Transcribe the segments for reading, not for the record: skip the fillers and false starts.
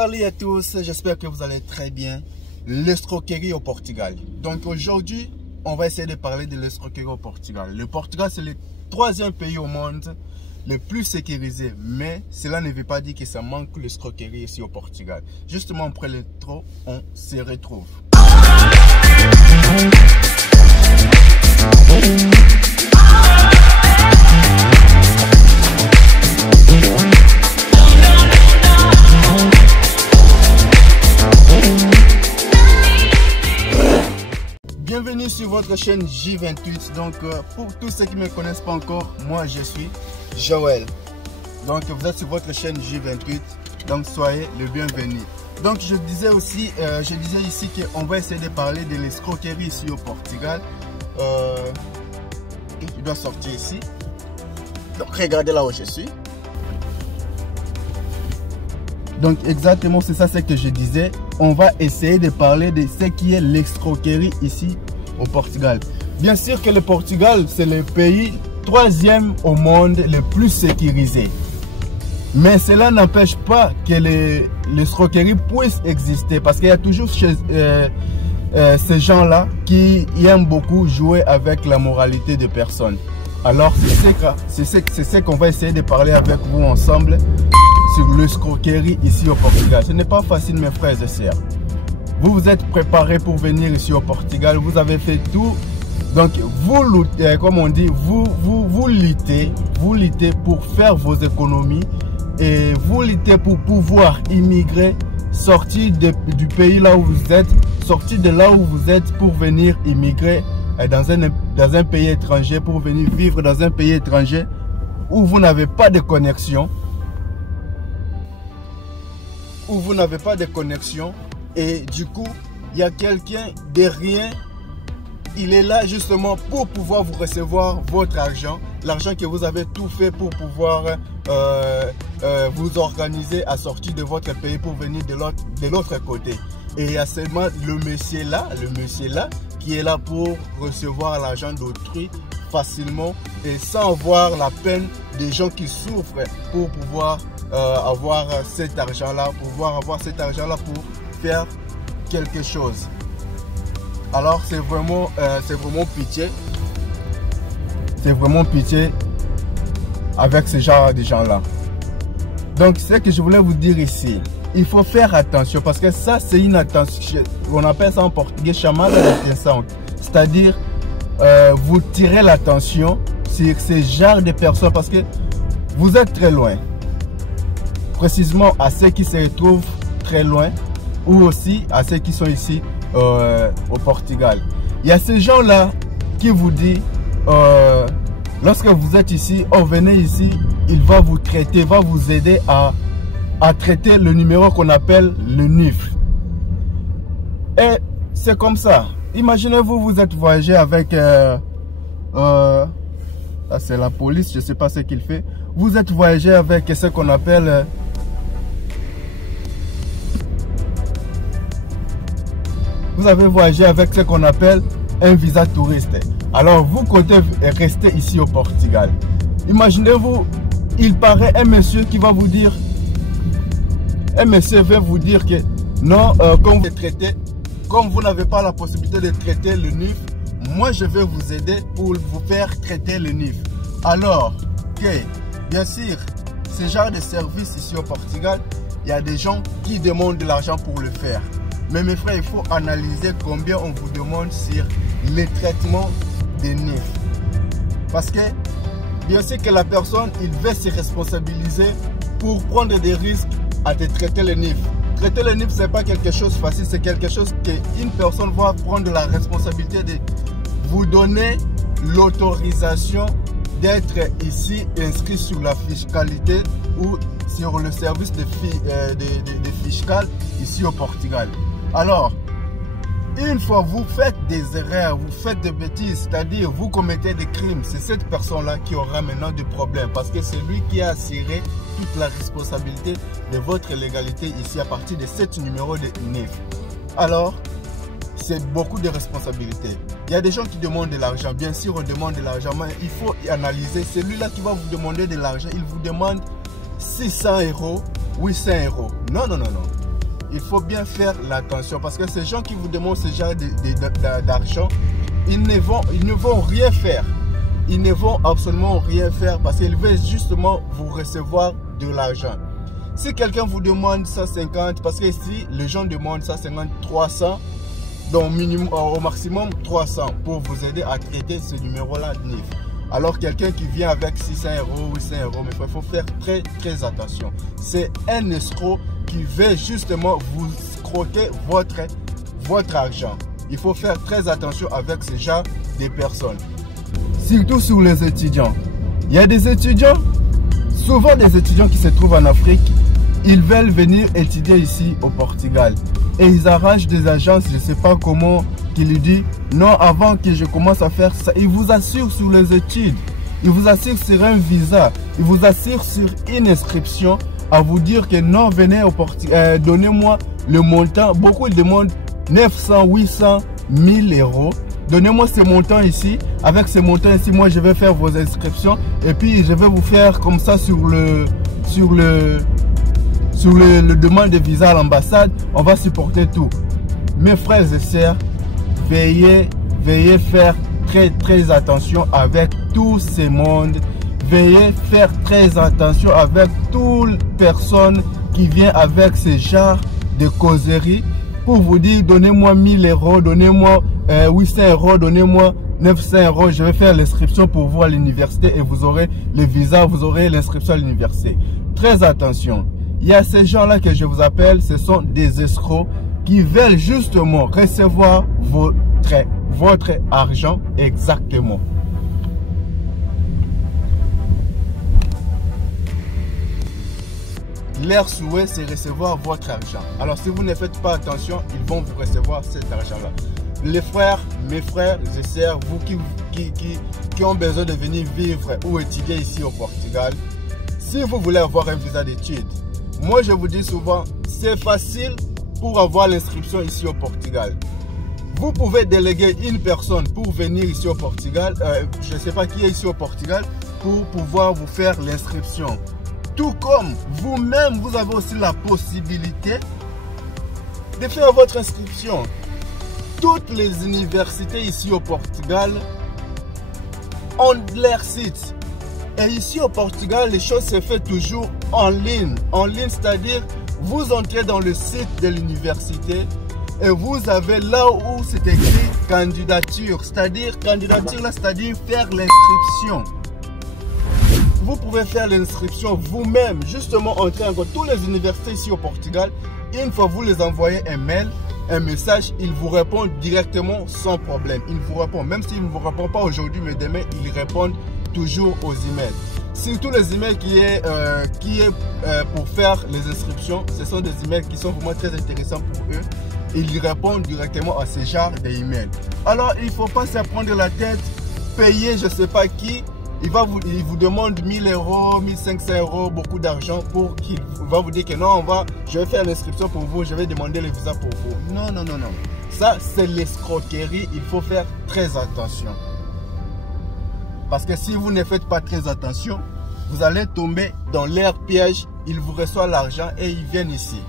Salut à tous, j'espère que vous allez très bien. L'escroquerie au Portugal. Donc aujourd'hui, on va essayer de parler de l'escroquerie au Portugal. Le Portugal, c'est le troisième pays au monde le plus sécurisé. Mais cela ne veut pas dire que ça manque l'escroquerie ici au Portugal. Justement, après l'intro, on se retrouve. Bienvenue sur votre chaîne J28. Donc pour tous ceux qui ne me connaissent pas encore, moi je suis Joël. Donc vous êtes sur votre chaîne J28. Donc soyez le bienvenu. Donc je disais ici qu'on va essayer de parler de l'escroquerie ici au Portugal. Il doit sortir ici. Donc regardez là où je suis. Donc exactement c'est ça ce que je disais. On va essayer de parler de ce qui est l'escroquerie ici au Portugal. Bien sûr que le Portugal c'est le pays troisième au monde le plus sécurisé. Mais cela n'empêche pas que l'escroquerie puisse exister. Parce qu'il y a toujours ces gens-là qui aiment beaucoup jouer avec la moralité de personnes. Alors c'est ce qu'on va essayer de parler avec vous ensemble sur l'escroquerie ici au Portugal. Ce n'est pas facile mes frères et sœurs. Vous vous êtes préparés pour venir ici au Portugal. Vous avez fait tout. Donc vous, comme on dit, vous luttez pour faire vos économies. Et vous luttez pour pouvoir immigrer, sortir du pays là où vous êtes, sortir de là où vous êtes pour venir immigrer dans un pays étranger, pour venir vivre dans un pays étranger où vous n'avez pas de connexion. Et du coup, il y a quelqu'un derrière, il est là justement pour pouvoir vous recevoir votre argent, l'argent que vous avez tout fait pour pouvoir vous organiser à sortir de votre pays pour venir de l'autre côté. Et il y a seulement le monsieur là qui est là pour recevoir l'argent d'autrui facilement et sans avoir la peine des gens qui souffrent pour pouvoir avoir cet argent là, pour faire quelque chose. Alors c'est vraiment pitié. C'est vraiment pitié avec ce genre de gens là. Donc ce que je voulais vous dire ici, il faut faire attention parce que ça c'est une attention, on appelle ça en portugais chamada de atenção. C'est-à-dire vous tirez l'attention sur ce genre de personnes parce que vous êtes très loin. Précisément à ceux qui se retrouvent très loin ou aussi à ceux qui sont ici au Portugal. Il y a ces gens là qui vous disent lorsque vous êtes ici, venez ici, il va vous traiter, va vous aider à traiter le numéro qu'on appelle le NIF. Et c'est comme ça. Imaginez-vous, vous êtes voyagé avec c'est la police, je ne sais pas ce qu'il fait. Vous êtes voyagé avec ce qu'on appelle vous avez voyagé avec ce qu'on appelle un visa touriste. Alors vous comptez rester ici au Portugal. Imaginez-vous, il paraît un monsieur qui va vous dire, un monsieur va vous dire que non, comme vous n'avez pas la possibilité de traiter le NIF, moi je vais vous aider pour vous faire traiter le NIF. Alors que bien sûr, ce genre de service ici au Portugal, il y a des gens qui demandent de l'argent pour le faire. Mais mes frères, il faut analyser combien on vous demande sur les traitements des NIF. Parce que bien sûr que la personne, il veut se responsabiliser pour prendre des risques à te traiter le NIF. Traiter le NIF, ce n'est pas quelque chose de facile, c'est quelque chose qu'une personne va prendre la responsabilité de vous donner l'autorisation d'être ici inscrit sur la fiscalité ou sur le service de fiscal ici au Portugal. Alors, une fois vous faites des erreurs, vous faites des bêtises, c'est-à-dire vous commettez des crimes, c'est cette personne-là qui aura maintenant des problèmes parce que c'est lui qui a assuré toute la responsabilité de votre légalité ici à partir de ce numéro de NIF. Alors, c'est beaucoup de responsabilités. Il y a des gens qui demandent de l'argent, bien sûr on demande de l'argent, mais il faut analyser. Celui-là qui va vous demander de l'argent, il vous demande 600 €, 800 €. Non, non, non, non. il faut bien faire l'attention parce que ces gens qui vous demandent ce genre d'argent, ils ne vont rien faire. Ils ne vont absolument rien faire parce qu'ils veulent justement vous recevoir de l'argent. Si quelqu'un vous demande 150, parce que ici, les gens demandent 150, 300, donc minimum, au maximum 300 pour vous aider à traiter ce numéro-là de NIF. Alors quelqu'un qui vient avec 600 euros, 800 euros, mais il faut faire très attention. C'est un escroc qui veut justement vous croquer votre argent. Il faut faire très attention avec ce genre de personnes. Surtout sur les étudiants. Il y a des étudiants, souvent des étudiants qui se trouvent en Afrique, ils veulent venir étudier ici au Portugal. Et ils arrachent des agences, je ne sais pas comment, qui lui disent non, avant que je commence à faire ça. Ils vous assurent sur les études, ils vous assurent sur un visa, ils vous assurent sur une inscription à vous dire que non, venez au Portugal, donnez-moi le montant. Beaucoup ils demandent 900, 800, 1000 euros. Donnez-moi ce montant ici. Avec ce montant ici, moi je vais faire vos inscriptions et puis je vais vous faire comme ça sur le demande de visa à l'ambassade. On va supporter tout. Mes frères et sœurs, veuillez faire très attention avec tous ces mondes. Veuillez faire très attention avec toute personne qui vient avec ce genre de causerie pour vous dire donnez-moi 1000 euros, donnez-moi 800 euros, donnez-moi 900 euros, je vais faire l'inscription pour vous à l'université et vous aurez le visa, vous aurez l'inscription à l'université. Très attention, il y a ces gens-là que je vous appelle, ce sont des escrocs qui veulent justement recevoir votre argent exactement. Leur souhait, c'est recevoir votre argent. Alors, si vous ne faites pas attention, ils vont vous recevoir cet argent-là. Les frères, mes frères et sœurs, vous qui ont besoin de venir vivre ou étudier ici au Portugal, si vous voulez avoir un visa d'études, moi je vous dis souvent, c'est facile pour avoir l'inscription ici au Portugal. Vous pouvez déléguer une personne pour venir ici au Portugal, je ne sais pas qui est ici au Portugal, pour pouvoir vous faire l'inscription. Tout comme vous-même, vous avez aussi la possibilité de faire votre inscription. Toutes les universités ici au Portugal ont leur site. Et ici au Portugal, les choses se font toujours en ligne. En ligne, c'est-à-dire, vous entrez dans le site de l'université et vous avez là où c'est écrit candidature. C'est-à-dire, candidature là, c'est-à-dire faire l'inscription. Vous pouvez faire l'inscription vous-même, justement entrer encore toutes les universités ici au Portugal. Une fois vous les envoyez un mail, un message, ils vous répondent directement sans problème. Ils vous répondent, même s'ils ne vous répondent pas aujourd'hui, mais demain, ils répondent toujours aux emails. Surtout les emails qui est pour faire les inscriptions, ce sont des emails qui sont vraiment très intéressants pour eux. Ils répondent directement à ce genre d'emails. Alors, il ne faut pas se prendre la tête, payer je ne sais pas qui. Il vous demande 1000 euros, 1500 euros, beaucoup d'argent pour qu'il va vous dire que non, je vais faire l'inscription pour vous, je vais demander le visa pour vous. Non. Ça, c'est l'escroquerie. Il faut faire très attention. Parce que si vous ne faites pas très attention, vous allez tomber dans leur piège. Ils vous reçoivent l'argent et ils viennent ici.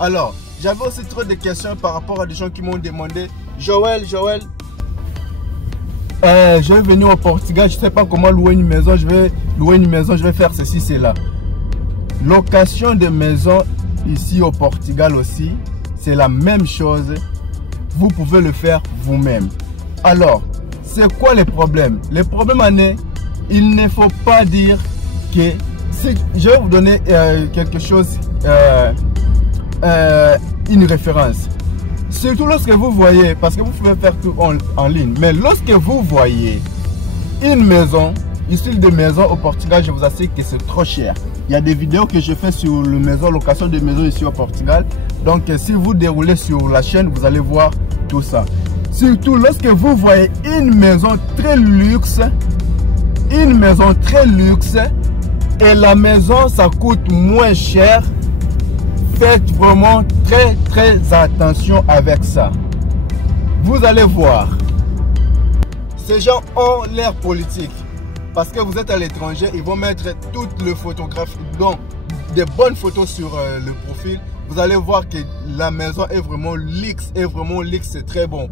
Alors, j'avais aussi trop de questions par rapport à des gens qui m'ont demandé, Joël, je vais venir au Portugal, je ne sais pas comment louer une maison, je vais faire ceci, cela. Location de maison ici au Portugal aussi, c'est la même chose. Vous pouvez le faire vous-même. Alors, c'est quoi le problème? Le problème en est, il ne faut pas dire que... je vais vous donner quelque chose, une référence. Surtout lorsque vous voyez, parce que vous pouvez faire tout en ligne, mais lorsque vous voyez une maison, une style de maison au Portugal, je vous assure que c'est trop cher. Il y a des vidéos que je fais sur le maison, location de maison ici au Portugal. Donc si vous déroulez sur la chaîne, vous allez voir tout ça. Surtout lorsque vous voyez une maison très luxe, et la maison ça coûte moins cher. Faites vraiment très attention avec ça. Vous allez voir, ces gens ont l'air politique. Parce que vous êtes à l'étranger, ils vont mettre toutes les photographies, donc des bonnes photos sur le profil. vous allez voir que la maison est vraiment luxe, c'est très bon.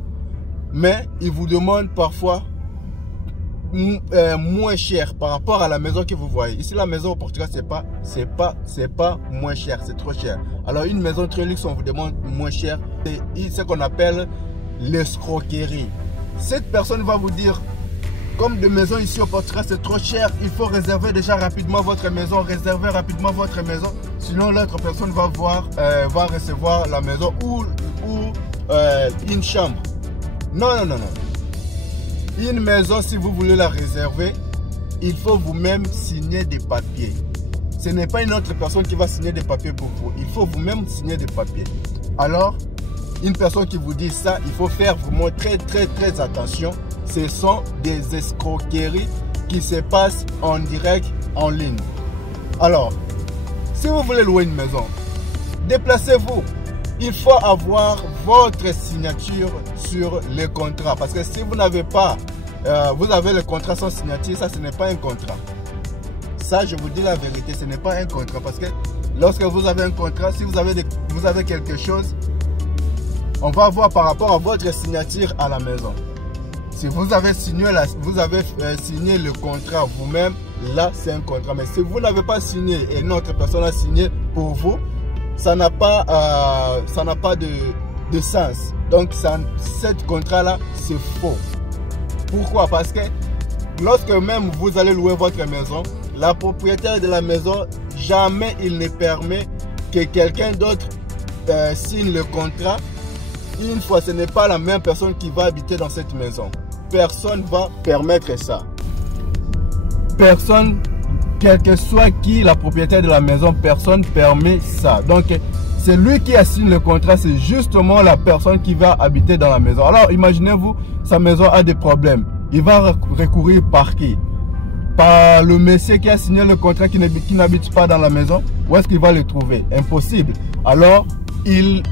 Mais il vous demande parfois moins cher par rapport à la maison que vous voyez. Ici, la maison au Portugal, c'est pas moins cher, c'est trop cher. Alors, une maison très luxe, on vous demande moins cher. C'est ce qu'on appelle l'escroquerie. Cette personne va vous dire, comme de maison ici au Portugal, c'est trop cher, il faut réserver déjà rapidement votre maison, réserver rapidement votre maison. Sinon, l'autre personne va recevoir la maison ou une chambre. Non. Une maison, si vous voulez la réserver, il faut vous-même signer des papiers. Ce n'est pas une autre personne qui va signer des papiers pour vous. Il faut vous-même signer des papiers. Alors, une personne qui vous dit ça, il faut faire vraiment très attention. Ce sont des escroqueries qui se passent en direct, en ligne. Alors, si vous voulez louer une maison, déplacez-vous. Il faut avoir votre signature sur le contrat. Parce que si vous n'avez pas, vous avez le contrat sans signature, ça ce n'est pas un contrat. Ça, je vous dis la vérité, ce n'est pas un contrat. Parce que lorsque vous avez un contrat, si vous avez quelque chose, on va voir par rapport à votre signature à la maison. Si vous avez signé, signé le contrat vous-même, là c'est un contrat. Mais si vous n'avez pas signé et une autre personne a signé pour vous, ça n'a pas de sens. Donc, ce contrat-là, c'est faux. Pourquoi? Parce que lorsque même vous allez louer votre maison, la propriétaire de la maison, jamais il ne permet que quelqu'un d'autre signe le contrat. Une fois, ce n'est pas la même personne qui va habiter dans cette maison. Personne ne va permettre ça. Personne, quel que soit qui, la propriétaire de la maison, personne ne permet ça. Donc, c'est lui qui assigne le contrat, c'est justement la personne qui va habiter dans la maison. Alors, imaginez-vous, sa maison a des problèmes. Il va recourir par qui? Par le monsieur qui a signé le contrat qui n'habite pas dans la maison. Où est-ce qu'il va le trouver? Impossible. Alors, il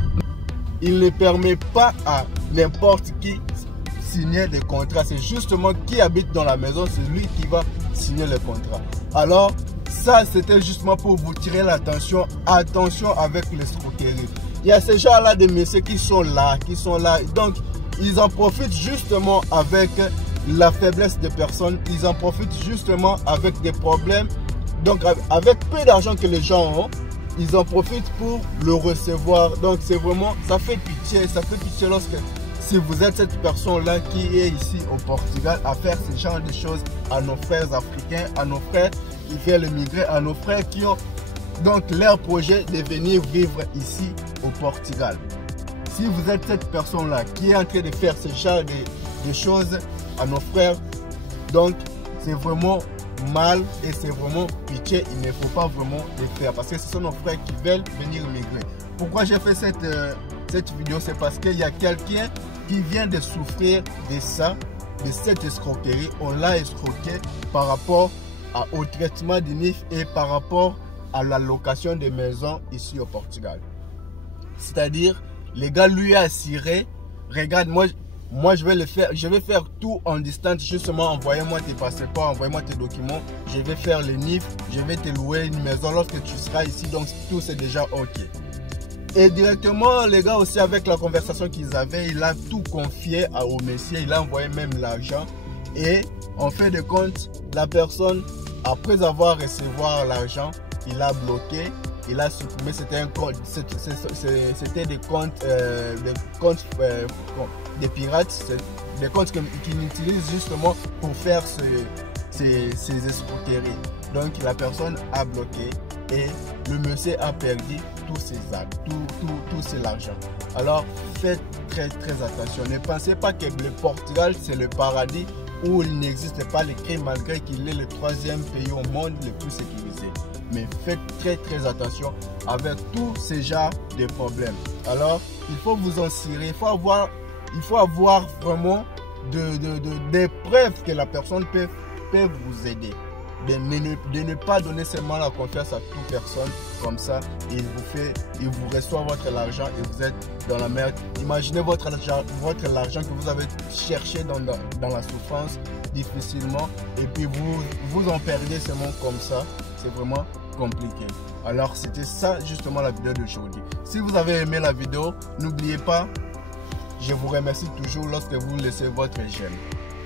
ne permet pas à n'importe qui signer des contrats. C'est justement qui habite dans la maison, c'est lui qui va signer le contrat. Alors, ça, c'était justement pour vous tirer l'attention. Attention avec l'escroquerie. Il y a ces gens-là, des messieurs qui sont là. Donc, ils en profitent justement avec la faiblesse des personnes. Ils en profitent justement avec des problèmes. Donc, avec peu d'argent que les gens ont, ils en profitent pour le recevoir. Donc, c'est vraiment, ça fait pitié lorsque, si vous êtes cette personne-là qui est ici au Portugal à faire ce genre de choses à nos frères africains, à nos frères qui viennent migrer, à nos frères qui ont donc leur projet de venir vivre ici au Portugal. Si vous êtes cette personne-là qui est en train de faire ce genre de choses à nos frères, donc c'est vraiment mal et c'est vraiment pitié. Il ne faut pas vraiment le faire parce que ce sont nos frères qui veulent venir migrer. Pourquoi j'ai fait cette vidéo? C'est parce qu'il y a quelqu'un qui vient de souffrir de ça, de cette escroquerie. On l'a escroqué par rapport au traitement du NIF et par rapport à la location des maisons ici au Portugal. C'est-à-dire, les gars lui a assuré, regarde, moi je vais le faire, je vais faire tout en distance, justement, envoyez-moi tes passeports, envoyez-moi tes documents, je vais faire le NIF, je vais te louer une maison lorsque tu seras ici, donc tout c'est déjà ok. Et directement, les gars aussi avec la conversation qu'ils avaient, il a tout confié au monsieur, il a envoyé même l'argent. Et en fin de compte, la personne, après avoir recevoir l'argent, il a bloqué, il a supprimé, c'était un compte, c'était des comptes, des pirates, des comptes qu'ils utilisent justement pour faire ces escroqueries. Donc la personne a bloqué et le monsieur a perdu tous ses actes, tout cet argent. Alors faites très attention. Ne pensez pas que le Portugal c'est le paradis où il n'existe pas les crimes malgré qu'il est le 3e pays au monde le plus sécurisé. Mais faites très attention avec tous ces genres de problèmes. Alors il faut vous en cirer, il faut avoir vraiment des preuves que la personne peut vous aider. De ne pas donner seulement la confiance à toute personne comme ça. Il vous reçoit votre argent et vous êtes dans la merde. Imaginez votre argent que vous avez cherché dans la souffrance difficilement et puis vous en perdez seulement comme ça. C'est vraiment compliqué. Alors c'était ça justement la vidéo d'aujourd'hui. Si vous avez aimé la vidéo, n'oubliez pas, je vous remercie toujours lorsque vous laissez votre j'aime.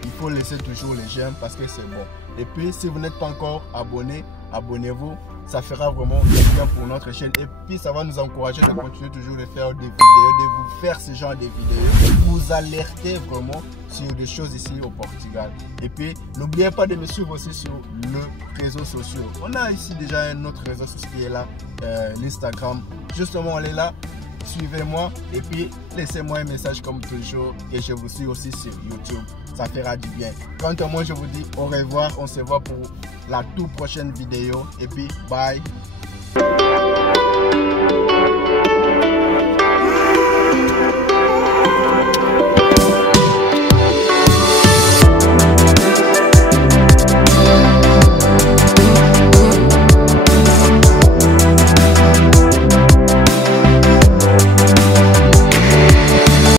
Il faut laisser toujours les j'aime parce que c'est bon. Et puis si vous n'êtes pas encore abonné, abonnez-vous. Ça fera vraiment bien pour notre chaîne. Et puis ça va nous encourager de continuer toujours de faire des vidéos, de vous faire ce genre de vidéos, de vous alerter vraiment sur des choses ici au Portugal. Et puis n'oubliez pas de me suivre aussi sur les réseaux sociaux. On a ici déjà un autre réseau social qui est là, l'Instagram. Justement, on est là. Suivez-moi et puis laissez-moi un message comme toujours et je vous suis aussi sur YouTube. Ça fera du bien. Quant à moi, je vous dis au revoir. On se voit pour la toute prochaine vidéo et puis bye.